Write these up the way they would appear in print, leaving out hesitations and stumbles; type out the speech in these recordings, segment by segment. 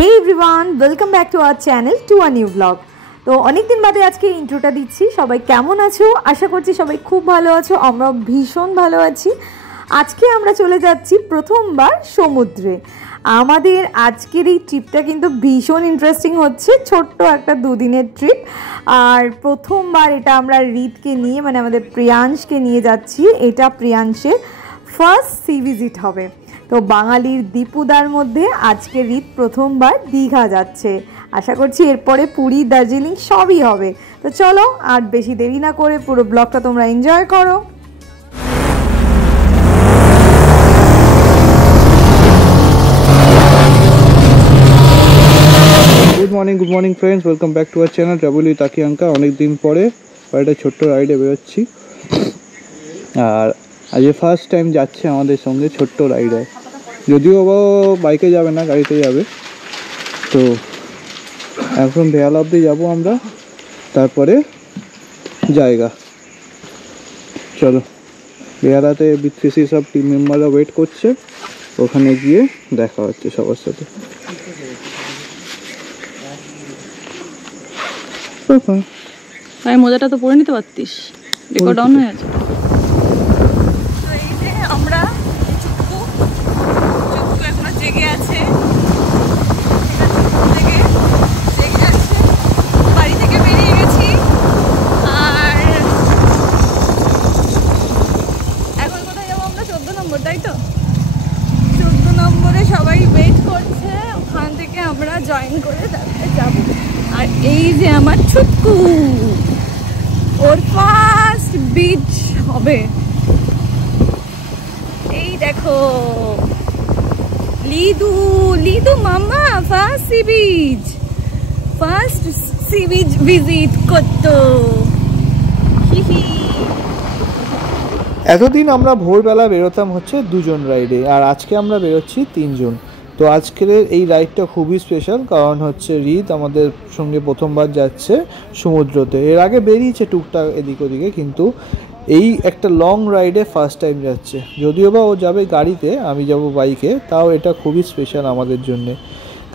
Hey everyone welcome back to our channel to a new blog. तो अनेक दिन बादे आज के इंट्रोटा दिच्छी। सबाई केमन आछो? आशा करছি सबाई खूब भालो आछो, आमरा भीषण भालो आछि। आजके आमरा चले जाচ্ছি प्रथमबार समुद्रे। आमादेर आजकेर এই ট্রিপটা কিন্তু ভীষণ ইন্টারেস্টিং হচ্ছে। ছোট্ট একটা দুদিনের ট্রিপ, আর প্রথমবার এটা আমরা রিতকে নিয়ে মানে আমাদের প্রিয়াংশকে নিয়ে যাচ্ছি। এটা প্রিয়াংশের ফার্স্ট সি ভিজিট হবে। তো বাঙালির দীপুদার মধ্যে আজকে রিত প্রথমবার দীঘা যাচ্ছে। আশা করছি এরপরে পুরী, দার্জিলিং সবই হবে। তো চলো আর বেশি দেরি না করে পুরো ব্লগটা তোমরা এনজয় করো। Good morning friends, welcome back to our channel travel with আঁকিয়াঙ্কা। অনেক দিন পরে একটা ছোট্ট রাইডে বেরোচ্ছি, আর আজ ফার্স্ট টাইম যাচ্ছে আমাদের সঙ্গে ছোট্ট রাইডার। যদিও ও বাইকে যাবে না, গাড়িতে যাবে। তো এখন বেহালা অবধি যাবো আমরা, তারপরে জায়গা। চলো, বেহালাতে বিথ্রিসি সব টিম মেম্বাররা ওয়েট করছে, ওখানে গিয়ে দেখা হচ্ছে সবার সাথে। তাই মজাটা তো পড়ে নিতে পারতিস, রেকর্ড অন হয়ে আছে। তো এই যে আমরা চুক্কু এখনো জেগে আছে, বাড়ি থেকে বেরিয়ে গেছি। আর এখন কোথায় যাবো আমরা? 14 নম্বর, তাই তো? 14 নম্বরে সবাই ওয়েট করছে, ওখান থেকে আমরা জয়েন করে তারপরে যাবো। আর এই যে আমার চুক্কু, ওর ফার্স্ট বিচ হবে। এই দেখো লিদু মামা ফার্স্ট সি বিচ ভিজিট করতো। এতদিন আমরা ভোরবেলা বেরোতাম হচ্ছে দুজন রাইডে, আর আজকে আমরা বেরোচ্ছি তিনজন। তো আজকের এই রাইডটা খুবই স্পেশাল, কারণ হচ্ছে রিত আমাদের সঙ্গে প্রথমবার যাচ্ছে সমুদ্রতে। এর আগে বেরিয়েছে টুকটাক এদিক ওদিকে, কিন্তু এই একটা লং রাইডে ফার্স্ট টাইম যাচ্ছে। যদিও বা ও যাবে গাড়িতে, আমি যাব বাইকে, তাও এটা খুবই স্পেশাল আমাদের জন্যে।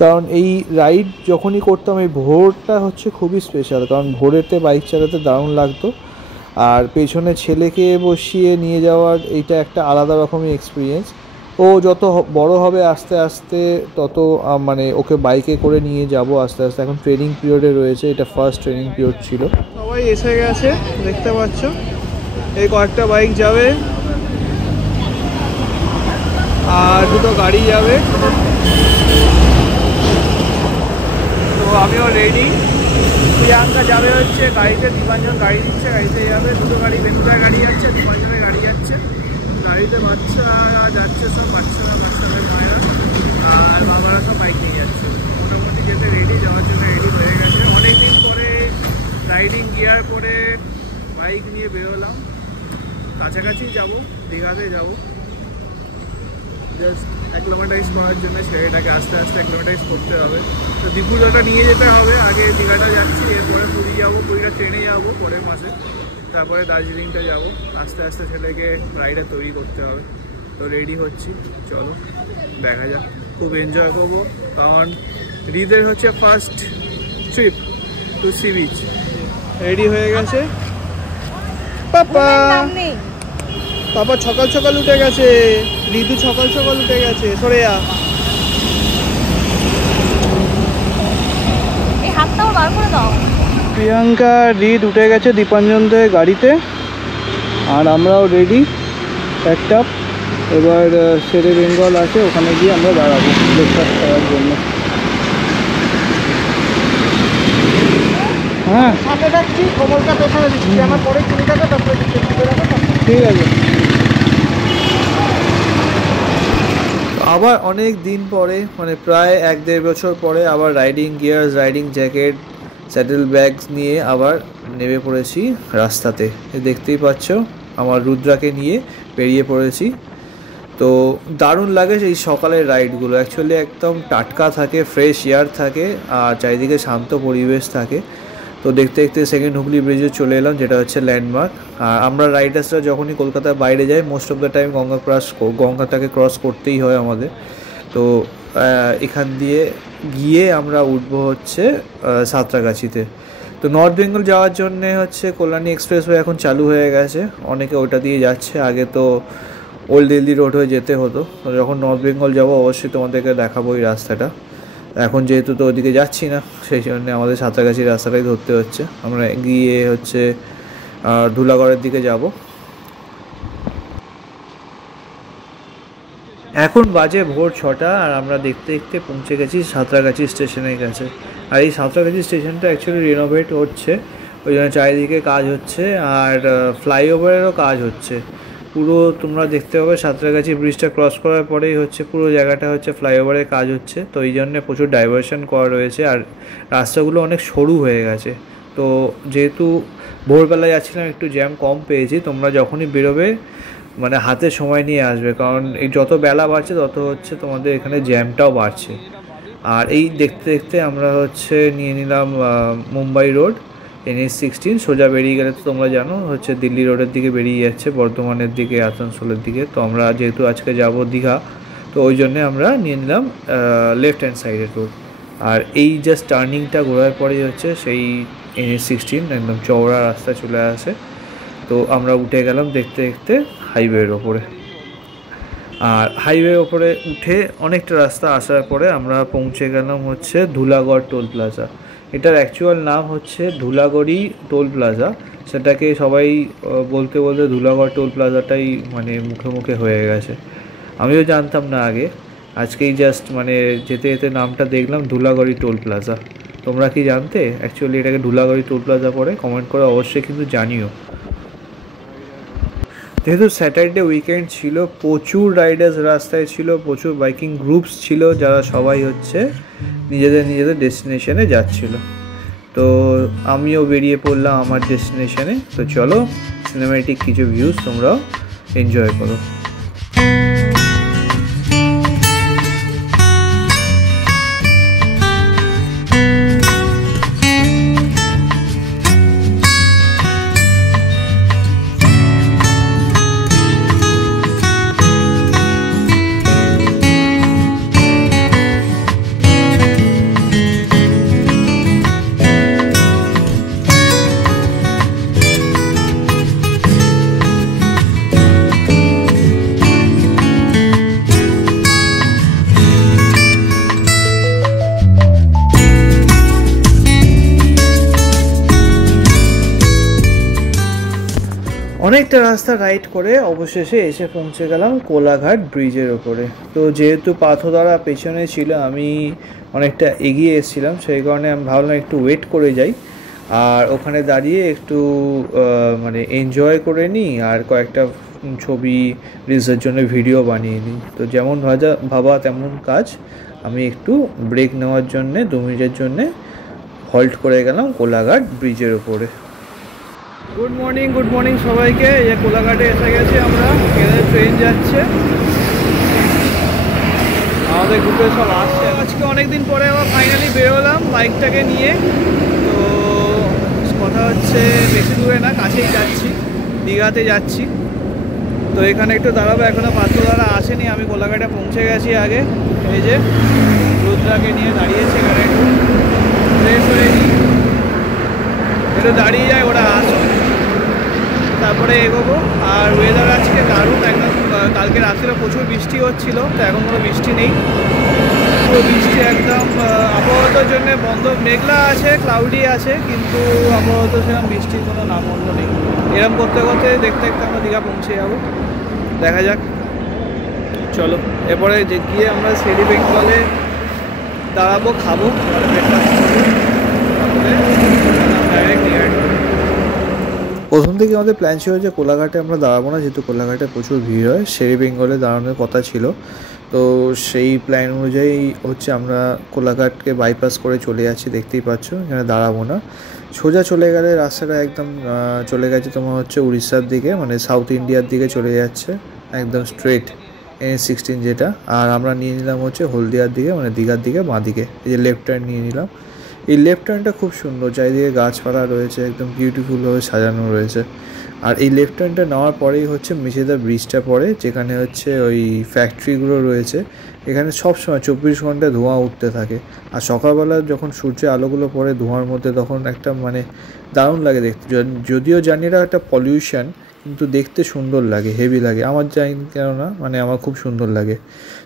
কারণ এই রাইড যখনই করতাম, এই ভোরটা হচ্ছে খুবই স্পেশাল, কারণ ভোরেতে বাইক চালাতে দারুণ লাগতো। আর পেছনে ছেলেকে বসিয়ে নিয়ে যাওয়ার এইটা একটা আলাদা রকমের এক্সপিরিয়েন্স। ও যত বড় হবে আস্তে আস্তে তত মানে ওকে বাইকে করে নিয়ে যাব আস্তে আস্তে। এখন ট্রেনিং পিরিয়ডে রয়েছে, এটা ফার্স্ট ট্রেনিং পিরিয়ড ছিল। সবাই এসে গেছে, দেখতে পাচ্ছ। এই কয়েকটা বাইক যাবে আর দুটো গাড়ি যাবে। তো আমিও রেডি। প্রিয়াঙ্কা যাবে হচ্ছে গাড়িতে, দীপাঞ্জন গাড়ি দিচ্ছে, গাড়িতে যাবে। দুটো গাড়ি, বেনুদার গাড়ি যাচ্ছে, দীপাঞ্জনের গাড়ি যাচ্ছে। গাড়িতে বাচ্চারা যাচ্ছে, সব বাচ্চাদের মায়েরা আর বাবারা সব বাইক নিয়ে যাচ্ছে। মোটামুটি যেতে রেডি, যাওয়ার জন্য রেডি হয়ে গেছে। অনেকদিন পরে রাইডিং গিয়ার পরে বাইক নিয়ে বেরোলাম। কাছাকাছি যাব, দীঘাতে যাব, জাস্ট অ্যাক্লিমেটাইজ করার জন্য। ছেলেটাকে আস্তে আস্তে অ্যাক্লিমেটাইজ করতে হবে। তো দীপুদাটা নিয়ে যেতে হবে। আগে দীঘাটা যাচ্ছি, এরপরে পুরী যাবো। পুরীটা ট্রেনে যাবো পরের মাসে, তারপরে দার্জিলিংটা যাব। আস্তে আস্তে ছেলেকে রাইডার তৈরি করতে হবে। তো রেডি হচ্ছি, চলো দেখা যাক। খুব এনজয় করবো, কারণ রিদের হচ্ছে first trip to sea beach. Ready হয়ে গেছে পাপা। পাপা সকাল সকাল উঠে গেছে, রিদু সকাল সকাল উঠে গেছে। সরে যা, এই হাতটাও বার করে দাও। প্রিয়াঙ্কা রিদ উঠে গেছে দীপাঞ্জনদের গাড়িতে, আর আমরাও রেডি একটা। এবার শেরে বেঙ্গল আছে, ওখানে গিয়ে আমরা দাঁড়াবো ব্রেকফাস্ট করার জন্য। হ্যাঁ ঠিক আছে। আবার অনেক দিন পরে, মানে প্রায় 1-1.5 বছর পরে আবার riding gears, riding jacket, saddle bags নিয়ে আবার নেমে পড়েছি রাস্তাতে। দেখতেই পাচ্ছ আমার রুদ্রাকে নিয়ে বেরিয়ে পড়েছি। তো দারুণ লাগে সেই সকালের রাইডগুলো। অ্যাকচুয়ালি একদম টাটকা থাকে, ফ্রেশ এয়ার থাকে, আর চারিদিকে শান্ত পরিবেশ থাকে। তো দেখতে দেখতে সেকেন্ড হুগলি ব্রিজে চলে এলাম, যেটা হচ্ছে ল্যান্ডমার্ক। আর আমরা রাইডার্সরা যখনই কলকাতার বাইরে যাই, মোস্ট অফ দ্য টাইম গঙ্গাটাকে ক্রস করতেই হয় আমাদের। তো এখান দিয়ে গিয়ে আমরা উঠবো হচ্ছে সাঁতরাগাছিতে। তো নর্থ বেঙ্গল যাওয়ার জন্যে হচ্ছে কল্যাণী এক্সপ্রেসওয়ে এখন চালু হয়ে গেছে, অনেকে ওটা দিয়ে যাচ্ছে। আগে তো ওল্ড দিল্লি রোড হয়ে যেতে হতো। তো যখন নর্থ বেঙ্গল যাবো অবশ্যই তোমাদেরকে দেখাবো এই রাস্তাটা। এখন যেহেতু তো ওদিকে যাচ্ছি না, সেই জন্য আমাদের সাঁতরাগাছির রাস্তাটাই ধরতে হচ্ছে। আমরা গিয়ে হচ্ছে ধুলাগড়ের দিকে যাব। এখন বাজে ভোর 6টা আর আমরা দেখতে দেখতে পৌঁছে গেছি সাঁতরাগাছি স্টেশনের কাছে। আর এই সাঁতরাগাছি স্টেশনটা অ্যাকচুয়ালি রিনোভেট হচ্ছে, ওই জন্য চারিদিকে কাজ হচ্ছে আর ফ্লাইওভারেরও কাজ হচ্ছে। পুরো তোমরা দেখতে পাবে সাঁতরাগাছি ব্রিজটা ক্রস করার পরেই হচ্ছে পুরো জায়গাটা হচ্ছে ফ্লাইওভারের কাজ হচ্ছে। তো এই জন্যে প্রচুর ডাইভারশন করা রয়েছে আর রাস্তাগুলো অনেক সরু হয়ে গেছে। তো যেহেতু ভোরবেলা যাচ্ছিলাম একটু জ্যাম কম পেয়েছি। তোমরা যখনই বেরোবে মানে হাতে সময় নিয়ে আসবে, কারণ এই যত বেলা বাড়ছে তত হচ্ছে তোমাদের এখানে জ্যামটাও বাড়ছে। আর এই দেখতে দেখতে আমরা হচ্ছে নিয়ে নিলাম মুম্বাই রোড NH-16। সোজা বেরিয়ে গেলে তো তোমরা জানো হচ্ছে দিল্লি রোডের দিকে বেরিয়ে যাচ্ছে, বর্ধমানের দিকে, আসানসোলের দিকে। তো আমরা যেহেতু আজকে যাব দীঘা, তো ওই জন্যে আমরা নিয়ে নিলাম লেফট হ্যান্ড সাইডের রোড। আর এই জাস্ট টার্নিংটা ঘোরার পরেই হচ্ছে সেই NH-16 একদম চওড়া রাস্তা চলে আসে। তো আমরা উঠে গেলাম দেখতে দেখতে হাইওয়ের ওপরে। আর হাইওয়ের ওপরে উঠে অনেকটা রাস্তা আসার পরে আমরা পৌঁছে গেলাম হচ্ছে ধুলাগড় টোল প্লাজা। এটার অ্যাকচুয়াল নাম হচ্ছে ধুলাগড়ি টোল প্লাজা। সেটাকে সবাই বলতে বলতে ধুলাগড় টোল প্লাজাটাই মানে মুখে মুখে হয়ে গেছে। আমিও জানতাম না আগে, আজকেই জাস্ট মানে যেতে যেতে নামটা দেখলাম ধুলাগড়ি টোল প্লাজা। তোমরা কি জানতে অ্যাকচুয়ালি এটাকে ধুলাগড়ি টোল প্লাজা পড়ে? কমেন্ট করে অবশ্যই কিন্তু জানিও। যেহেতু স্যাটারডে উইকেন্ড ছিল, প্রচুর রাইডার্স রাস্তায় ছিল, প্রচুর বাইকিং গ্রুপস ছিল, যারা সবাই হচ্ছে নিজেদের ডেস্টিনেশনে যাচ্ছিল। তো আমিও বেরিয়ে পড়লাম আমার ডেস্টিনেশনে। তো চলো সিনেম্যাটিক কিছু ভিউজ তোমরাও এনজয় করো। অনেকটা রাস্তা রাইড করে অবশেষে এসে পৌঁছে গেলাম কোলাঘাট ব্রিজের ওপরে। তো যেহেতু পাথরদারা পেছনে ছিল, আমি অনেকটা এগিয়ে এসেছিলাম, সেই কারণে আমি ভাবলাম একটু ওয়েট করে যাই আর ওখানে দাঁড়িয়ে একটু মানে এনজয় করে নিই আর কয়েকটা ছবি রিলসের জন্য ভিডিও বানিয়ে নিই। তো যেমন ভাবা তেমন কাজ। আমি একটু ব্রেক নেওয়ার জন্যে 2 মিনিটের জন্যে হল্ট করে গেলাম কোলাঘাট ব্রিজের ওপরে। গুড মর্নিং সবাইকে। এই যে কোলাঘাটে এসে গেছি আমরা, এখানে ট্রেন যাচ্ছে, আমাদের গ্রুপে সব আসছে। আজকে অনেকদিন পরে আবার ফাইনালি বেরোলাম বাইকটাকে নিয়ে। তো কথা হচ্ছে বেশি দূরে না, কাছেই যাচ্ছি, দীঘাতে যাচ্ছি। তো এখানে একটু দাঁড়াবো, এখনও পাত্রদারা আসেনি, আমি কোলাঘাটে পৌঁছে গেছি আগে। এই যে রুদ্রাকে নিয়ে দাঁড়িয়েছে এখানে, একটু ফ্রেশ হয়ে নিই, একটু দাঁড়িয়ে যায়, ওরা আসো তারপরে এগোবো। আর ওয়েদার আজকে দারুণ একদম। কালকে রাত্রে প্রচুর বৃষ্টি হচ্ছিলো, তো এখন কোনো বৃষ্টি নেই। তো বৃষ্টি একদম আবহাওয়ার জন্য বন্ধ, মেঘলা আছে, ক্লাউডি আছে, কিন্তু আবহাওয়া সেরকম বৃষ্টির কোনো নামগন্ধ নেই। এরকম করতে করতে দেখতে দেখতে আমরা দীঘা পৌঁছে যাবো, দেখা যাক। চলো এরপরে যে গিয়ে আমরা শেরি বেঙ্গলে দাঁড়াবো, খাবো, ব্রেকফাস্ট করবো, তারপরে ডাইরেক্ট নিয়ে। প্রথম থেকে আমাদের প্ল্যান ছিল যে কোলাঘাটে আমরা দাঁড়াবো না, যেহেতু কোলাঘাটে প্রচুর ভিড় হয়, শেরি বেঙ্গলে দাঁড়ানোর কথা ছিল। তো সেই প্ল্যান অনুযায়ী হচ্ছে আমরা কোলাঘাটকে বাইপাস করে চলে যাচ্ছি, দেখতেই পাচ্ছ। এখানে দাঁড়াবো না, সোজা চলে গেলে রাস্তাটা একদম চলে গেছে তোমার হচ্ছে উড়িষ্যার দিকে, মানে সাউথ ইন্ডিয়ার দিকে চলে যাচ্ছে একদম স্ট্রেট NH-16 যেটা। আর আমরা নিয়ে নিলাম হচ্ছে হলদিয়ার দিকে, মানে দীঘার দিকে বাঁ দিকে। এই যে লেফট টার্ন নিয়ে নিলাম। এই লেফট টার্নটা খুব সুন্দর, চারিদিকে গাছপালা রয়েছে, একদম বিউটিফুলভাবে সাজানো রয়েছে। আর এই লেফট টার্নটা নেওয়ার পরেই হচ্ছে মেচেদা ব্রিজটা পড়ে, যেখানে হচ্ছে ওই ফ্যাক্টরিগুলো রয়েছে। এখানে সবসময় 24 ঘন্টা ধোঁয়া উঠতে থাকে। আর সকালবেলা যখন সূর্যের আলোগুলো পড়ে ধোঁয়ার মধ্যে, তখন একটা মানে দারুণ লাগে দেখতে। যদিও জানি এটা একটা পলিউশন, কিন্তু দেখতে সুন্দর লাগে, হেভি লাগে। আমার জানি কেন না, মানে আমার খুব সুন্দর লাগে।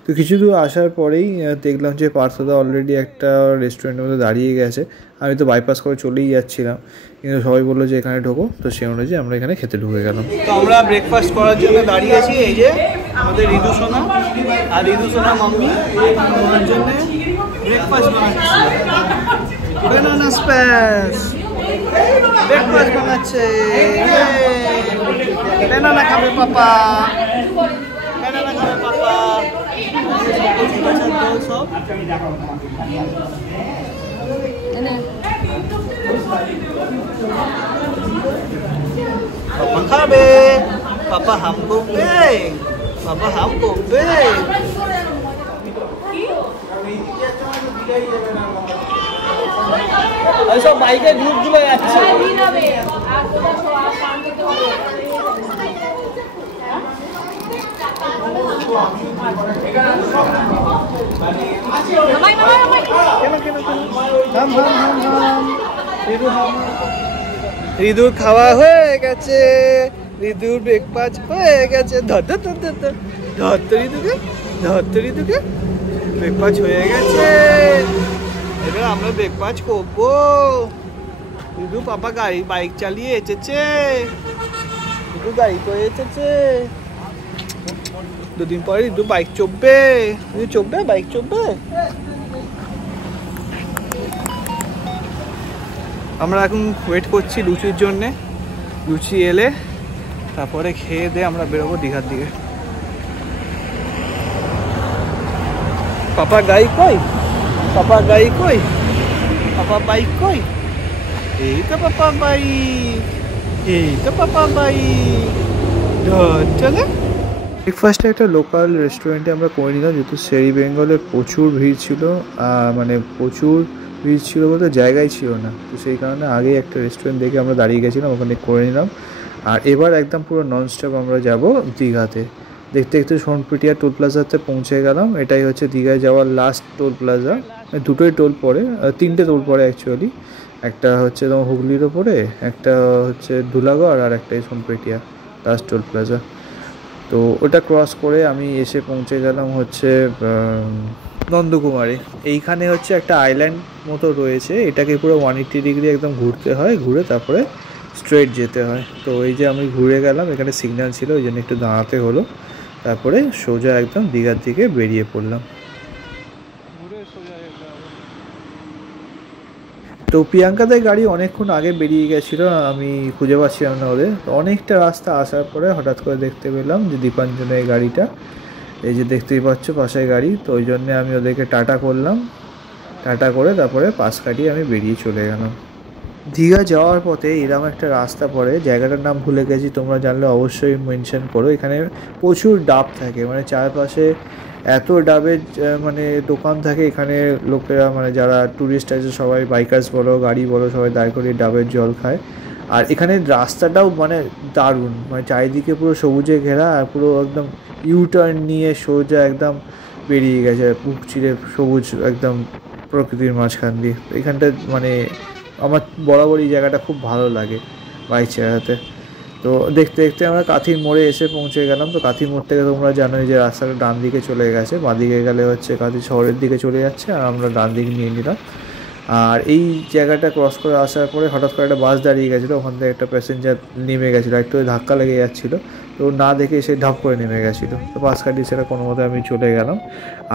তো কিছু দূর আসার পরেই দেখলাম যে পার্থদা অলরেডি একটা রেস্টুরেন্টের মধ্যে দাঁড়িয়ে গেছে। আমি তো বাইপাস করে চলেই যাচ্ছিলাম, কিন্তু সবাই বললো যে এখানে ঢোকো, তো সেই অনুযায়ী আমরা এখানে খেতে ঢুকে গেলাম। তো আমরা ব্রেকফাস্ট করার জন্য দাঁড়িয়েছি। এই যে আমাদের ঋতু সোনা আর ঋতু সোনা মাম্মি আমার জন্য ব্রেকফাস্ট বানাচ্ছে। বেনানা স্প্যাশ ব্রেকফাস্ট বানাচ্ছে। বেনানা খাবে পাপা, বেনানা খাবে পাপা। সব पापा खाबे, पापा हमको पे, पापा हमको पे। ऐसा बाइके ग्रुप जुड़े যাচ্ছে। ঋতুর খাওয়া হয়ে গেছে, ঋতুর ব্রেকফাস্ট হয়ে গেছে। ধর তো ঋতুকে ব্রেকফাস্ট হয়ে গেছে। এবার আমরা ব্রেকফাস্ট করবো। ঋতু পাপা বাইক চালিয়ে এসেছে, ঋতু গাড়ি করে এসেছে। দুদিন পরে ঋতু বাইক চড়বে, বাইক চড়বে। আমরা এখন ওয়েট করছি লুচির জন্যে। লুচি এলে তারপরে খেয়ে দিয়ে আমরা বেরোবো দীঘার দিকে। পাপা গাড়ি কই, পাপা গাড়ি কই, পাপা বাইক কই? এই তো পাপা বাইক, এই তো পাপা বাইক। চলে ব্রেকফাস্টে একটা লোকাল রেস্টুরেন্টে আমরা করে নিলাম, যেহেতু শেরি বেঙ্গলে প্রচুর ভিড় ছিল। মানে প্রচুর ভিড় ছিল বলতে জায়গায় ছিল না, তো সেই কারণে আগেই একটা রেস্টুরেন্ট দেখে আমরা দাঁড়িয়ে গেছিলাম, ওখানে করে নিলাম। আর এবার একদম পুরো ননস্টপ আমরা যাব দীঘাতে। দেখতে দেখতে সোনপিটিয়া টোল প্লাজাতে পৌঁছে গেলাম। এটাই হচ্ছে দীঘায় যাওয়ার লাস্ট টোল প্লাজা। দুটোই টোল পড়ে, তিনটে টোল পড়ে অ্যাকচুয়ালি। একটা হচ্ছে তোমার হুগলির ওপরে, একটা হচ্ছে ধুলাগড়, আর একটাই সোনপিটিয়া লাস্ট টোল প্লাজা। তো ওটা ক্রস করে আমি এসে পৌঁছে গেলাম হচ্ছে নন্দকুমারে। এইখানে হচ্ছে একটা আইল্যান্ড মতো রয়েছে, এটাকে পুরো 180 ডিগ্রি একদম ঘুরতে হয়, ঘুরে তারপরে স্ট্রেট যেতে হয়। তো এই যে আমি ঘুরে গেলাম, এখানে সিগন্যাল ছিল, ওই জন্য একটু দাঁড়াতে হলো। তারপরে সোজা একদম দীঘার দিকে বেরিয়ে পড়লাম। তো প্রিয়াঙ্কাদের গাড়ি অনেকক্ষণ আগে বেরিয়ে গেছিলো, আমি খুঁজে পাচ্ছিলাম না ওদের। তো অনেকটা রাস্তা আসার পরে হঠাৎ করে দেখতে পেলাম যে দীপাঞ্জনের গাড়িটা, এই যে দেখতেই পাচ্ছ পাশে গাড়ি। তো ওই জন্যে আমি ওদেরকে টাটা করলাম, টাটা করে তারপরে পাশ কাটিয়ে আমি বেরিয়ে চলে গেলাম। দীঘা যাওয়ার পথে এরকম একটা রাস্তা পড়ে, জায়গাটার নাম ভুলে গেছি, তোমরা জানলে অবশ্যই মেনশন করো। এখানে প্রচুর ডাব থাকে, মানে চারপাশে এত ডাবের মানে দোকান থাকে। এখানে লোকেরা মানে যারা ট্যুরিস্ট আছে সবাই, বাইকার্স বলো গাড়ি বলো, সবাই দাঁড় করে ডাবের জল খায়। আর এখানে রাস্তাটাও মানে দারুণ, মানে চারিদিকে পুরো সবুজে ঘেরা, আর পুরো একদম ইউটার্ন নিয়ে সোজা একদম বেরিয়ে গেছে বুক চিরে সবুজ একদম প্রকৃতির মাঝখান দিয়ে। এখানটা মানে আমার বরাবরই জায়গাটা খুব ভালো লাগে বাইক চালাতে। তো দেখতে দেখতে আমরা কাঁথির মোড়ে এসে পৌঁছে গেলাম। তো কাঁথির মোড় থেকে তোমরা জানোই যে রাস্তাটা ডান দিকে চলে গেছে, বাঁ দিকে গেলে হচ্ছে কাঁথি শহরের দিকে চলে যাচ্ছে, আর আমরা ডান দিকে নিয়ে নিলাম। আর এই জায়গাটা ক্রস করে আসার পরে হঠাৎ করে একটা বাস দাঁড়িয়ে গেছিলো, ওখান থেকে একটা প্যাসেঞ্জার নেমে গেছিলো, একটু ধাক্কা লেগে যাচ্ছিলো, তো না দেখে সে ঢাপ করে নেমে গেছিলো। তো বাস কাটিয়ে সেটা কোনো মতে আমি চলে গেলাম।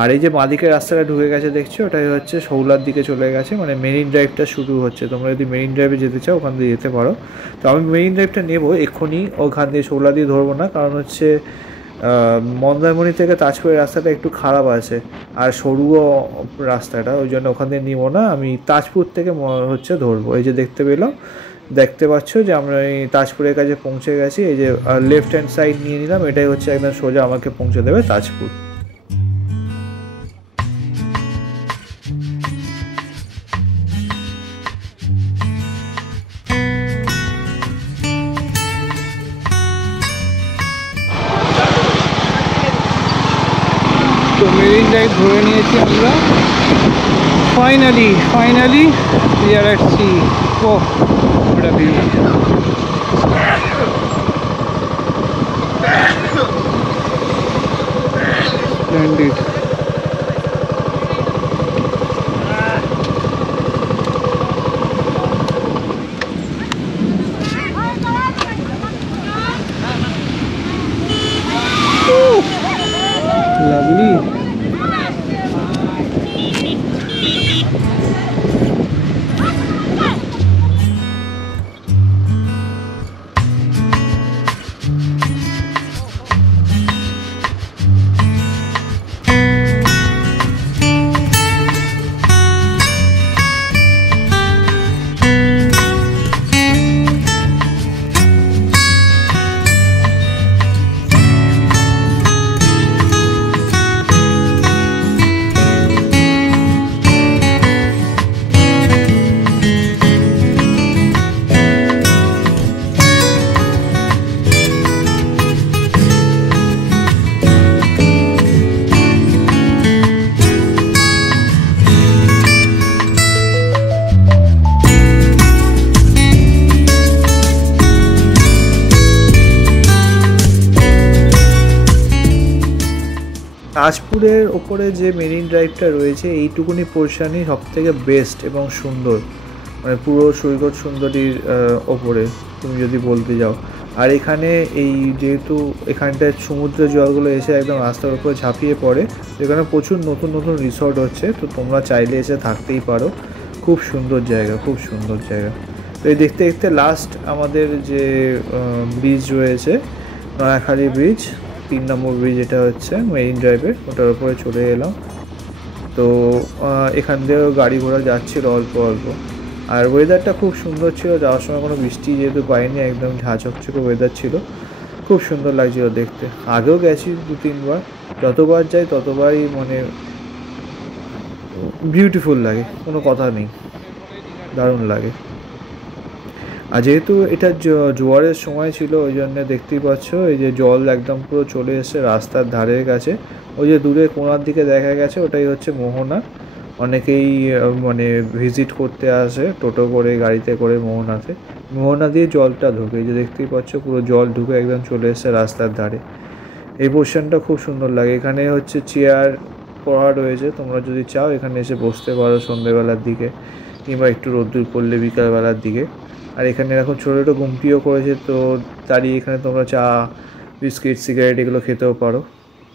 আর এই যে বাঁদিকে রাস্তাটা ঢুকে গেছে দেখছো, ওটাই হচ্ছে শৌলার দিকে চলে গেছে, মানে মেরিন ড্রাইভটা শুরু হচ্ছে। তোমরা যদি মেরিন ড্রাইভে যেতে চাও ওখান দিয়ে যেতে পারো। তো আমি মেরিন ড্রাইভটা নেবো এক্ষুনি, ওখান দিয়ে শৌলা দিয়ে ধরবো না, কারণ হচ্ছে মন্দারমণি থেকে তাজপুরের রাস্তাটা একটু খারাপ আছে, আর সরুও রাস্তাটা, ওই জন্য ওখান দিয়ে নিবো না, আমি তাজপুর থেকে হচ্ছে ধরবো। এই যে দেখতে পাচ্ছ যে আমরা এই তাজপুরের কাছে পৌঁছে গেছি। এই যে লেফট হ্যান্ড সাইড নিয়ে নিলাম, এটাই হচ্ছে একদম সোজা আমাকে পৌঁছে দেবে তাজপুর। ধরে নিয়েছি আমরা। Finally we are at sea. Oh, what a view. Splendid. Lovely. তাজপুরের ওপরে যে মেরিন ড্রাইভটা রয়েছে এইটুকুনি পোর্শনই সবথেকে বেস্ট এবং সুন্দর, মানে পুরো সৈকত সুন্দরীর ওপরে তুমি যদি বলতে যাও। আর এখানে এই যেহেতু এখানটায় সমুদ্রের জলগুলো এসে একদম রাস্তার উপরে ঝাঁপিয়ে পড়ে, এখানে প্রচুর নতুন নতুন রিসর্ট হচ্ছে, তো তোমরা চাইলে এসে থাকতেই পারো। খুব সুন্দর জায়গা, খুব সুন্দর জায়গা। তো এই দেখতে দেখতে লাস্ট আমাদের যে ব্রিজ রয়েছে নয়াখালী ব্রিজ, 3 নম্বর ব্রিজ, এটা হচ্ছে মেরিন ড্রাইভের, ওটার উপরে চলে এলাম। তো এখান দিয়েও গাড়ি ঘোড়া যাচ্ছিল অল্প অল্প, আর ওয়েদারটা খুব সুন্দর ছিল। যাওয়ার সময় কোনো বৃষ্টি যেহেতু পাইনি, একদম ঝাঁচকচকে ওয়েদার ছিল, খুব সুন্দর লাগছিল দেখতে। আগেও গেছি 2-3 বার, যতবার যাই ততবারই মানে বিউটিফুল লাগে, কোনো কথা নেই, দারুণ লাগে। আর যেহেতু এটা জোয়ারের সময় ছিল, ওই জন্য দেখতেই পাচ্ছ এই যে জল একদম পুরো চলে এসে রাস্তার ধারের কাছে। ওই যে দূরে কোণার দিকে দেখা গেছে, ওটাই হচ্ছে মোহনা। অনেকেই মানে ভিজিট করতে আসে টোটো করে, গাড়িতে করে মোহনাতে। মোহনা দিয়ে জলটা ঢোকে, এই যে দেখতেই পাচ্ছ পুরো জল ঢুকে একদম চলে এসে রাস্তার ধারে। এই পোর্শনটা খুব সুন্দর লাগে। এখানে হচ্ছে চেয়ার করা রয়েছে, তোমরা যদি চাও এখানে এসে বসতে পারো সন্ধ্যেবেলার দিকে, কিংবা একটু রোদ্দুর পড়লে বিকালবেলার দিকে। আর এখানে এখন ছোটো ছোটো গুমটিও করেছে, তো দাঁড়িয়ে এখানে তোমরা চা, বিস্কিট, সিগারেট এগুলো খেতেও পারো।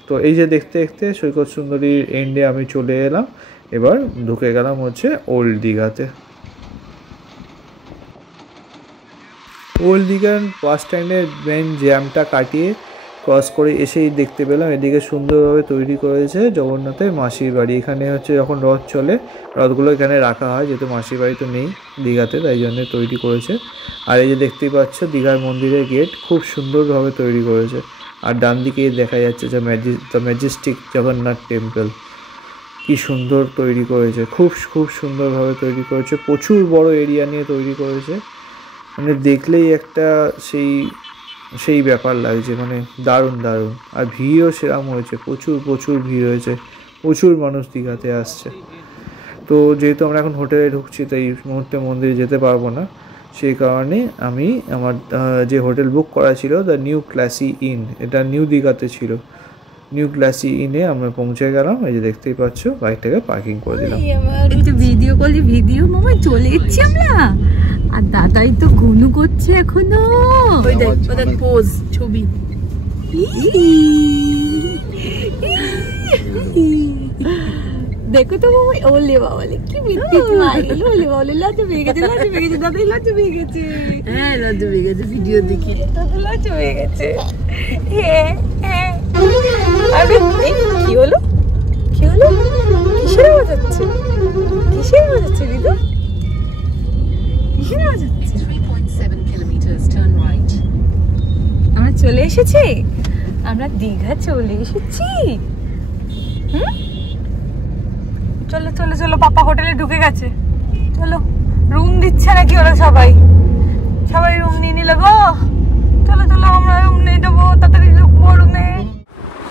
তো এই যে দেখতে দেখতে সৈকত সুন্দরীর এন্ডে আমি চলে এলাম। এবার ঢুকে গেলাম হচ্ছে ওল্ড দীঘাতে। ওল্ড দীঘার বাস স্ট্যান্ডের মেন জ্যামটা কাটিয়ে ক্রস করে এসেই দেখতে পেলাম এদিকে সুন্দরভাবে তৈরি করেছে জগন্নাথের মাসির বাড়ি। এখানে হচ্ছে যখন রথ চলে, রথগুলো এখানে রাখা হয়, যেহেতু মাসির বাড়ি তো নেই দীঘাতে, তাই জন্য তৈরি করেছে। আর এই যে দেখতেই পাচ্ছ দীঘার মন্দিরের গেট খুব সুন্দরভাবে তৈরি করেছে। আর ডান দিকে দেখা যাচ্ছে যে দ্য ম্যাজেস্টিক জগন্নাথ টেম্পল, কি সুন্দর তৈরি করেছে, খুব খুব সুন্দরভাবে তৈরি করেছে। প্রচুর বড় এরিয়া নিয়ে তৈরি করেছে, মানে দেখলেই একটা সেই ব্যাপার লাগছে, মানে দারুণ দারুণ। আর ভিড়ও সেরকম হয়েছে, প্রচুর ভিড় হয়েছে, প্রচুর মানুষ দীঘাতে আসছে। তো যেহেতু আমরা এখন হোটেলে ঢুকছি, তাই এই মুহূর্তে মন্দিরে যেতে পারবো না, সেই কারণে আমি আমার যে হোটেল বুক করা ছিল দ্য নিউ ক্লাসি ইন, এটা নিউ দীঘাতে ছিল, নিউ ক্লাসি ইনে আমরা পৌঁছে গেলাম। এই যে দেখতেই পাচ্ছ বাইকটাকে পার্কিং করে দিলাম। একটু ভিডিও করলি, ভিডিও মামা চলে এসেছি আমরা। আর দাদাই তো গুনু করছে এখনো, ওই দেখ ওদের পোজ ছবি। দেখো তো মামা, ওলে বাবালে কি মিষ্টি স্মাইল, ওলে বাবালে লজ্জা পেয়ে গেছে, দাদাই লজ্জা পেয়ে গেছে। হ্যাঁ লজ্জা পেয়ে গেছে, ভিডিও দেখি দাদা লজ্জা পেয়ে গেছে। হ্যাঁ হ্যাঁ। আরে কি হলো কিসের আওয়াজ হচ্ছে রিদু, কিসের আওয়াজ হচ্ছে? 3.7 কিলোমিটার টার্ন রাইট। আমরা চলে এসেছি, আমরা দীঘা চলে এসেছি। চলো চলো চলো, পাপা হোটেলে ঢুকে গেছে, চলো। রুম দিচ্ছে নাকি ওরা, সবাই রুম নিয়ে নিল গো। চলো চলো আমরা রুম নিয়ে যাবো, তাড়াতাড়ি ঢুকবো রুমে।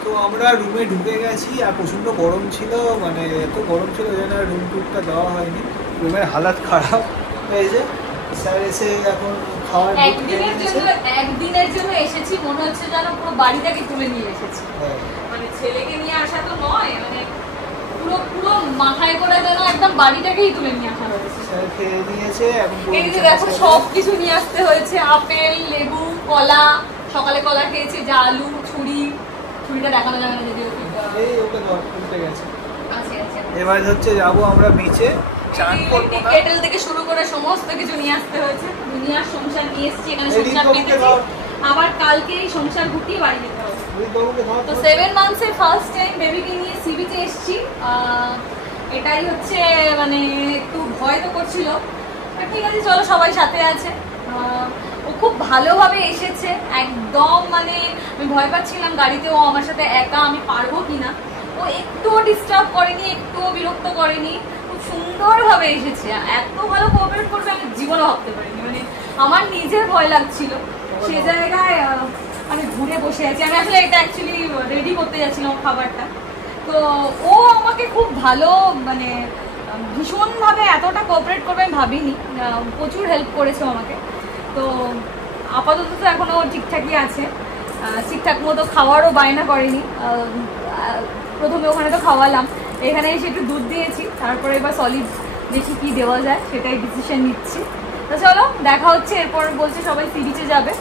তো তো আমরা রুমে ঢুকে গেছি আর প্রচণ্ড গরম ছিল, মানে এত গরম ছিল যেন রুম টুরটা দেওয়া হয়নি, রুমের হালাত খারাপ হয়েছে। স্যার এসে এখন খাওয়ার একদিনের জন্য এসেছি, মনে হচ্ছে যেন পুরো বাড়িটাকে তুলে নিয়ে এসেছি। মানে ছেলেকে নিয়ে আসা তো নয়, মানে পুরো পুরো মাথায় করে যেন একদম বাড়িটাকেই তুলে নিয়ে আসা হয়েছে। স্যার খেয়ে নিয়েছে, এখন এই যে দেখো সব কিছু নিয়ে আসতে হয়েছে, আপেল, লেবু, কলা, সকালে কলা খেয়েছে, যা আলু, ছুরিটা দেখানো যাবে না যদিও, এই ওকে ধরতে গেছে। আচ্ছা আচ্ছা, এবার হচ্ছে যাবো আমরা বিচে চান করব, কেটেল থেকে শুরু করে সমস্ত কিছু নিয়ে আসতে হয়েছে। দুনিয়ার সংসার নিয়ে এসেছি, এখানে সংসার পেতেছি, আবার কালকে এই সংসার গুটিয়ে বাড়ি যেতে হবে। তো 7 মান্থসের ফার্স্ট টাইম বেবিকে নিয়ে সি বিচে এসেছি। এটাই হচ্ছে মানে একটু ভয় তো করছিল, ঠিক আছে চলো সবাই সাথে আছে। ও খুব ভালোভাবে এসেছে একদম, মানে আমি ভয় পাচ্ছিলাম গাড়িতে ও আমার সাথে একা আমি পারবো কিনা। ও একটুও ডিস্টার্ব করেনি, একটুও বিরক্ত করেনি, খুব সুন্দরভাবে এসেছে। এত ভালো কোঅপারেট করবে আমি জীবনে ভাবতে পারিনি, মানে আমার নিজের ভয় লাগছিল। সে জায়গায় মানে ঘুরে বসে আছি আমি, আসলে এটা অ্যাকচুয়ালি রেডি করতে যাচ্ছিলাম খাবারটা। তো ও আমাকে খুব ভালো, মানে ভীষণভাবে এতটা কোঅপারেট করবে আমি ভাবিনি, প্রচুর হেল্প করেছে আমাকে। তো আপাতত তো এখনও ঠিকঠাকই আছে, ঠিকঠাক মতো খাওয়ারও বায়না করেনি। প্রথমে ওখানে তো খাওয়ালাম, এখানে এসে একটু দুধ দিয়েছি, তারপরে এবার সলিড দেখি কি দেওয়া যায় সেটাই ডিসিশন নিচ্ছি। তো চলো দেখা হচ্ছে, এরপর বলছে সবাই সি বিচে যাবে।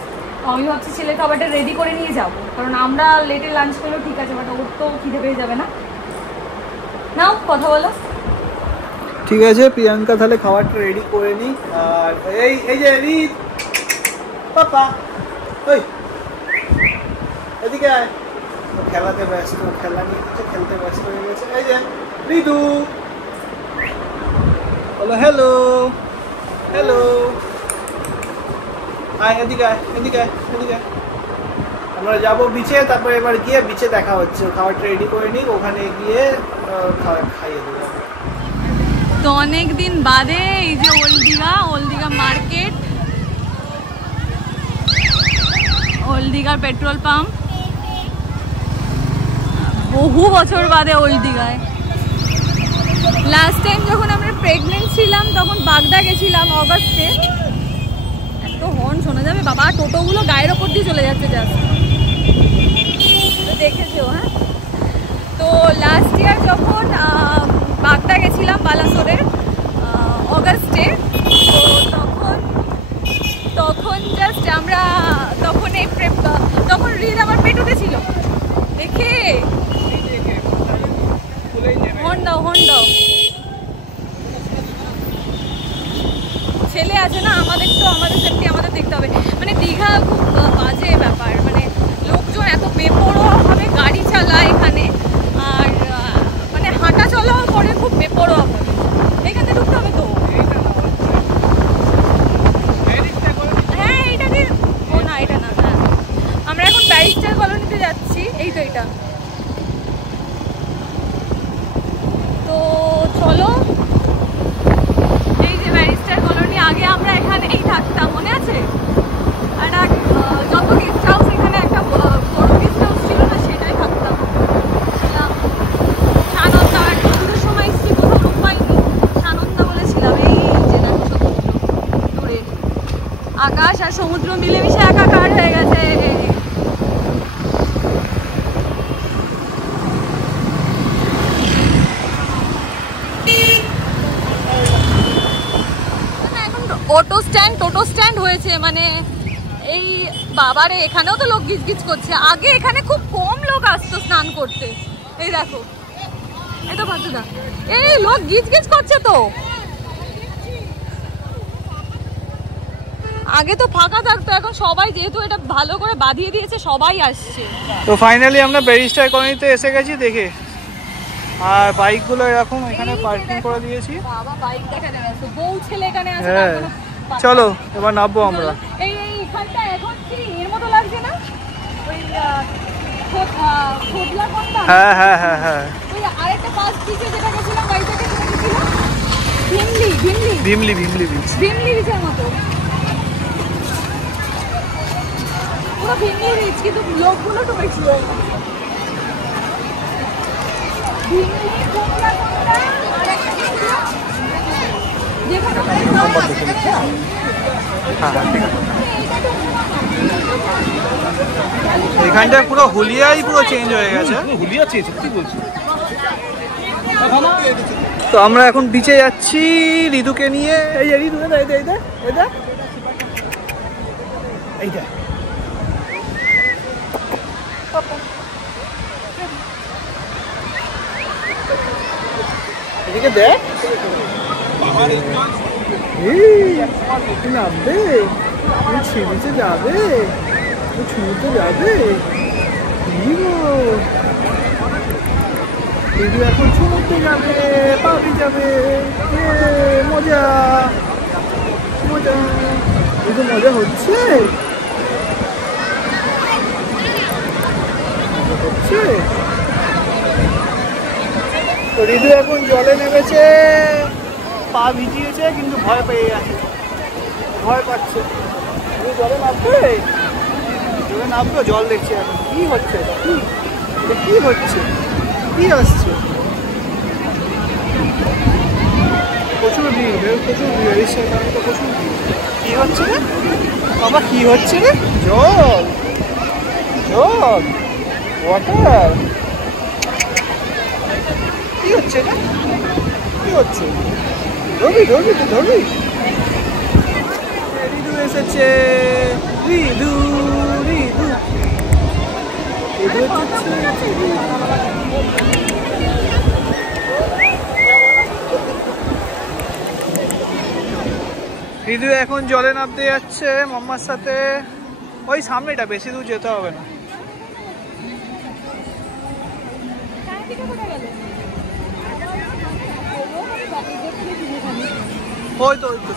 আমি ভাবছি ছেলে খাবারটা রেডি করে নিয়ে যাব, কারণ আমরা লেটে লাঞ্চ করলেও ঠিক আছে, বাট ওর তো খিদে পেয়ে যাবে না। নাও কথা বলো। ঠিক আছে প্রিয়াঙ্কা, তাহলে খাবারটা রেডি করে নিই। আর এই যে রিত পাপা, ওই এদিকে আয়, খেলাতে ব্যস্ত, খেলা নিয়ে কিছু খেলতে ব্যস্ত হয়ে গেছে। এই যে রিদু, বলো হ্যালো হ্যালো, আয় এদিকে আয়, এদিকে আয়, এদিকে আয়। আমরা যাবো বিচে, তারপরে এবার গিয়ে বিচে দেখা হচ্ছে। খাবারটা রেডি করে নিই, ওখানে গিয়ে খাইয়ে দেবো। তো অনেক দিন বাদে এই যে ওল্ড দীঘা মার্কেট, ওল্ড দীঘার পেট্রোল পাম্প, বহু বছর বাদে ওল্ড দীঘায়। লাস্ট টাইম যখন আমরা প্রেগনেন্ট ছিলাম তখন বাগদা গেছিলাম অগাস্টে। এত হর্ন শোনা যাবে বাবা, টোটোগুলো গায়ের ওপর দিয়ে চলে যাচ্ছে জাস্ট, দেখেছো? হ্যাঁ, তো লাস্ট ইয়ার যখন বাগদা গেছিলাম বালাসোরের অগাস্টে, তো তখন জাস্ট আমরা তখন রিদ আমার পেটুতে ছিল, দেখে হর্ন দাও। ছেলে আছে না, আমাদের সেফটি আমাদের দেখতে হবে। মানে দীঘা খুব বাজে ব্যাপার, মানে লোকজন এত বেপরোয়াভাবে গাড়ি চালায় এখানে, আর মানে হাঁটা চলাও করে খুব বেপরোয়াভাবে। এখানে ঢুকতে হবে তো, হ্যাঁ এইটাকে, ও না এটা না, হ্যাঁ আমরা এখন ব্যারিস্টার কলোনিতে যাচ্ছি, এই তো এটা। তো চলো, এই যে ব্যারিস্টার কলোনি, আগে আমরা এখানেই থাকতাম, মনে আছে? একটা যত গেস্ট হাউস, এখানে একটা বড় গেস্ট হাউস ছিল না, সেটাই থাকতাম। সানন্দা, একটা পুজোর সময় এসেছি, কোথাও রুম পাইনি, সানন্দা বলেছিলাম। এই যে দেখো সমুদ্র, দূরে আকাশ আর সমুদ্র মিলেমিশে একাকার হয়ে গেছে। টোটো স্ট্যান্ড হয়েছে, মানে এই বাবারে এখানেও তো লোক গিজগিজ করছে। আগে এখানে খুব কম লোক আসতো স্নান করতে, এই দেখো এটা ভাতুদা, এই লোক গিজগিজ করছে। তো আগে তো ফাঁকা থাকতো, এখন সবাই যেহেতু এটা ভালো করে বাঁধিয়ে দিয়েছে সবাই আসছে। তো ফাইনালি আমরা ব্যারিস্টার কলোনিতে এসে গেছি দেখে, আর বাইকগুলো এরকম এখানে পার্কিং করে দিয়েছি। বাবা বাইক দেখাতে ব্যস্ত, বউ ছেলে এখানে আছে। হ্যাঁ চলো এবার নামবো আমরা। এইখানটা এখন কি এর মতো লাগছে না? ওই খোদলা কোনটা? হ্যাঁ হ্যাঁ হ্যাঁ হ্যাঁ, ওই আরেকটা পাঁচ পিছে যেটা গেছিলাম বাইকটাকে ছিল ভীমলি বিচের মতো, পুরো ভীমলি বিচ, কিন্তু লোকগুলো তো বেশি। এখানটা পুরো হুলিয়াই পুরো চেঞ্জ হয়ে গেছে। হুলিয়া চেঞ্জ কি বলছিস? তো আমরা এখন বিচে যাচ্ছি ঋতুকে নিয়ে। এই যে ঋতু, এইটা এদিকে দেখ, নামবে, ছিঁড়িতে যাবে, ছুঁতে যাবে। দিদি এখন সমুদ্রে যাবে, পাবি যাবে, মজা মজা। কিন্তু মজা হচ্ছে হচ্ছে। তো ঋতু এখন জলে নেমেছে, পা ভিজিয়েছে কিন্তু ভয় পেয়ে যাচ্ছে, ভয় পাচ্ছে। জলে নামবে, জলে নামবে, জল দেখছে এখন কি হচ্ছে, কি হচ্ছে, কি আসছে। প্রচুর ভিড়, প্রচুর ভিড়, রিক্সার কারণে তো প্রচুর ভিড়। কি হচ্ছে রে বাবা, কি হচ্ছে রে? জল, জল, ওয়াটার। কি হচ্ছে রে, কি হচ্ছে? ধরবি ধরবি তুই ধরবি। ঋতু এসেছে, ঋতু ঋতু ঋতু এখন জলে নামতে যাচ্ছে মাম্মার সাথে। ওই সামনেটা, বেশি দূর যেতে হবে না। ওই তো ওই তো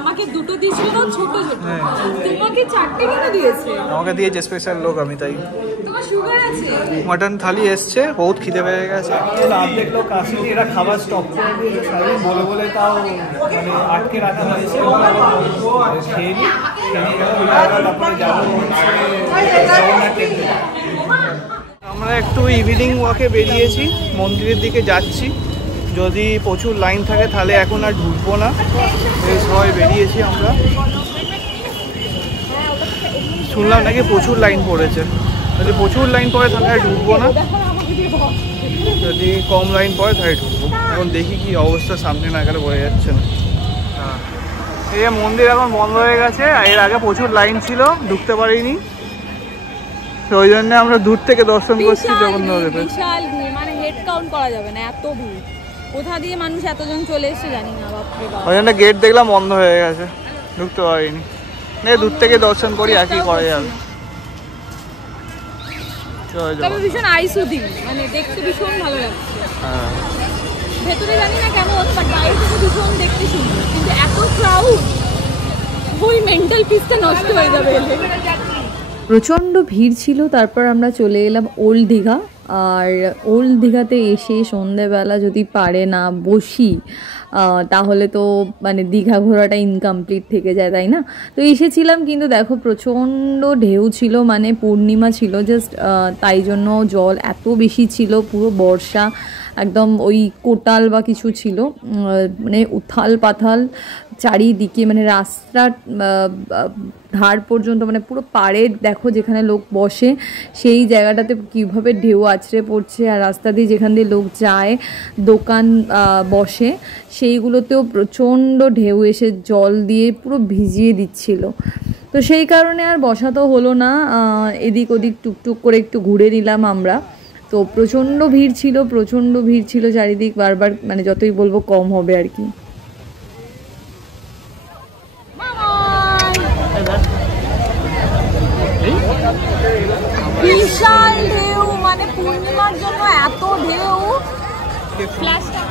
আমাকে দুটো দিয়েছিল না ছোট ছোট, তোমাকে চারটে কেন দিয়েছে? আমাকে দিয়েছে স্পেশাল লোক, আমি তাই। তোমার সুগার আছে? মটন থালি এসছে, বহুত খিদে পেয়ে গেছে। অর্ধেক লোক আসেনি, এরা খাবার স্টপ করে দিয়েছে সারাদিন বলে বলে, তাও মানে আটকে রাখা হয়েছে। খেয়ে নি, তারপরে যাবো জগন্নাথ টেম্পল। আমরা একটু ইভিনিং ওয়াকে বেরিয়েছি, মন্দিরের দিকে যাচ্ছি। যদি প্রচুর লাইন থাকে তাহলে এখন আর ঢুকবো না। এই সবাই বেরিয়েছি আমরা। শুনলাম নাকি প্রচুর লাইন পড়েছে, যদি প্রচুর লাইন পড়ে তাহলে আর ঢুকবো না, যদি কম লাইন পড়ে তাহলে ঢুকবো। এখন দেখি কি অবস্থা, সামনে না গেলে বোঝা যাচ্ছে না। এই মন্দির এখন বন্ধ হয়ে গেছে, এর আগে প্রচুর লাইন ছিল, ঢুকতে পারিনি। ওই জন্য আমরা দূর থেকে দর্শন করছি জগন্নাথদেবের। বিশাল ভিড়, মানে হেড কাউন্ট করা যাবে না, এত ভিড়। কোথা দিয়ে মানুষ এতজন চলে এসেছে জানি না, বাপরে বাপ। ওই জন্য গেট দেখলাম বন্ধ হয়ে গেছে, ঢুকতে পারিনি। দূর থেকে দর্শন করি, একই করা যাবে। তবে ভীষণ আইসুদি, মানে দেখতে ভীষণ ভালো লাগছে। ভেতরে জানি না কেমন, বাট বাইরে থেকে ভীষণ দেখতে সুন্দর। কিন্তু এত ক্রাউড, ওই মেন্টাল পিসটা নষ্ট হয়ে যাবে। প্রচণ্ড ভিড় ছিল। তারপর আমরা চলে এলাম ওল্ড দীঘা। আর ওল্ড দীঘাতে এসে সন্ধেবেলা যদি পারে না বসি তাহলে তো মানে দীঘা ঘোরাটা ইনকমপ্লিট থেকে যায়, তাই না? তো এসেছিলাম, কিন্তু দেখো প্রচণ্ড ঢেউ ছিল, মানে পূর্ণিমা ছিল জাস্ট, তাই জন্য জল এত বেশি ছিল, পুরো বর্ষা একদম ওই কোটাল বা কিছু ছিল, মানে উথাল পাথাল চারিদিকে, মানে রাস্তার ধার পর্যন্ত, মানে পুরো পাড়ে দেখো যেখানে লোক বসে সেই জায়গাটাতে কীভাবে ঢেউ আছড়ে পড়ছে। আর রাস্তা দিয়ে যেখান দিয়ে লোক যায়, দোকান বসে, সেইগুলোতেও প্রচণ্ড ঢেউ এসে জল দিয়ে পুরো ভিজিয়ে দিচ্ছিল। তো সেই কারণে আর বসা তো হলো না, এদিক ওদিক টুকটুক করে একটু ঘুরে নিলাম আমরা। তো প্রচণ্ড ভিড় ছিল, প্রচণ্ড ভিড় ছিল চারিদিক, বারবার মানে যতই বলবো কম হবে আর কি। ভিউ ফ্ল্যাশটা।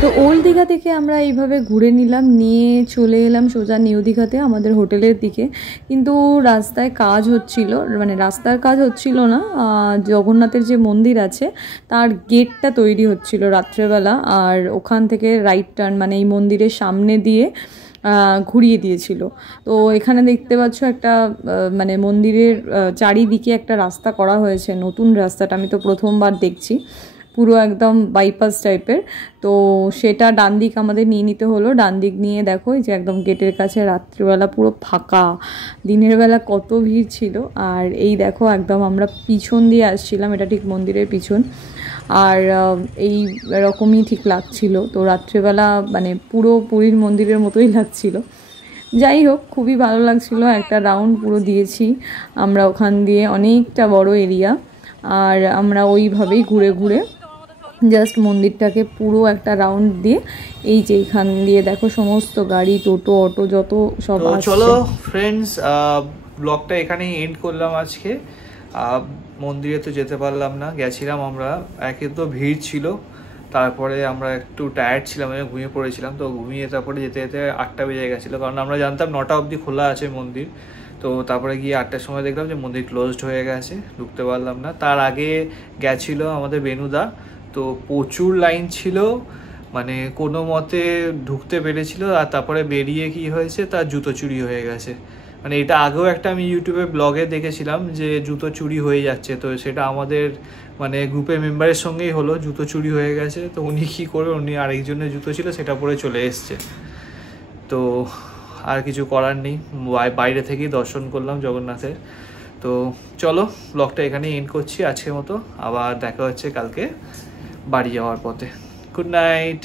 তো ওল্ড দীঘা থেকে আমরা এইভাবে ঘুরে নিলাম, নিয়ে চলে এলাম সোজা নিউ দীঘাতে আমাদের হোটেলের দিকে। কিন্তু রাস্তায় কাজ হচ্ছিল, মানে রাস্তার কাজ হচ্ছিল না, জগন্নাথের যে মন্দির আছে তার গেটটা তৈরি হচ্ছিল রাত্রেবেলা, আর ওখান থেকে রাইট টার্ন মানে এই মন্দিরের সামনে দিয়ে ঘুরিয়ে দিয়েছিল। তো এখানে দেখতে পাচ্ছ একটা মানে মন্দিরের চারিদিকে একটা রাস্তা করা হয়েছে, নতুন রাস্তাটা আমি তো প্রথমবার দেখছি, পুরো একদম বাইপাস টাইপের। তো সেটা ডান দিক আমাদের নিয়ে নিতে হলো। ডান দিক নিয়ে দেখো এই যে একদম গেটের কাছে রাত্রিবেলা পুরো ফাঁকা, দিনের বেলা কত ভিড় ছিল। আর এই দেখো একদম আমরা পিছন দিয়ে আসছিলাম, এটা ঠিক মন্দিরের পিছন, আর এই রকমই ঠিক লাগছিল। তো রাত্রিবেলা মানে পুরো পুরীর মন্দিরের মতোই লাগছিল। যাই হোক, খুবই ভালো লাগছিল। একটা রাউন্ড পুরো দিয়েছি আমরা ওখান দিয়ে, অনেকটা বড় এরিয়া। আর আমরা ওইভাবেই ঘুরে ঘুরে জাস্ট মন্দিরটাকে পুরো একটা রাউন্ড দিয়ে, এই যে এখান দিয়ে দেখো সমস্ত গাড়ি, টোটো, অটো যত সব আসছে। চলো ফ্রেন্ডস, ব্লগটা এখানেই এন্ড করলাম আজকে। মন্দিরে তো যেতে পারলাম না, গেছিলাম আমরা, একে তো ভিড় ছিল, তারপরে আমরা একটু টায়ার্ড ছিলাম, ঘুমিয়ে পড়েছিলাম। তো ঘুমিয়ে তারপরে যেতে যেতে 8টা বেজে গেছিলো, কারণ আমরা জানতাম 9টা অবধি খোলা আছে মন্দির। তো তারপরে গিয়ে 8টার সময় দেখলাম যে মন্দির ক্লোজড হয়ে গেছে, ঢুকতে পারলাম না। তার আগে গেছিলো আমাদের বেনুদা, তো প্রচুর লাইন ছিল, মানে কোনো মতে ঢুকতে পেরেছিল। আর তারপরে বেরিয়ে কি হয়েছে, তার জুতো চুরি হয়ে গেছে। মানে এটা আগেও একটা আমি ইউটিউবে ব্লগে দেখেছিলাম যে জুতো চুরি হয়ে যাচ্ছে, তো সেটা আমাদের মানে গ্রুপের মেম্বারের সঙ্গেই হলো, জুতো চুরি হয়ে গেছে। তো উনি কী করবে, উনি আরেকজনের জুতো ছিল সেটা পরে চলে এসছে। তো আর কিছু করার নেই, বাইরে থেকেই দর্শন করলাম জগন্নাথের। তো চলো ব্লগটা এখানেই এন্ড করছি আজকের মতো, আবার দেখা হচ্ছে কালকে বাড়ি যাওয়ার পথে। Good night.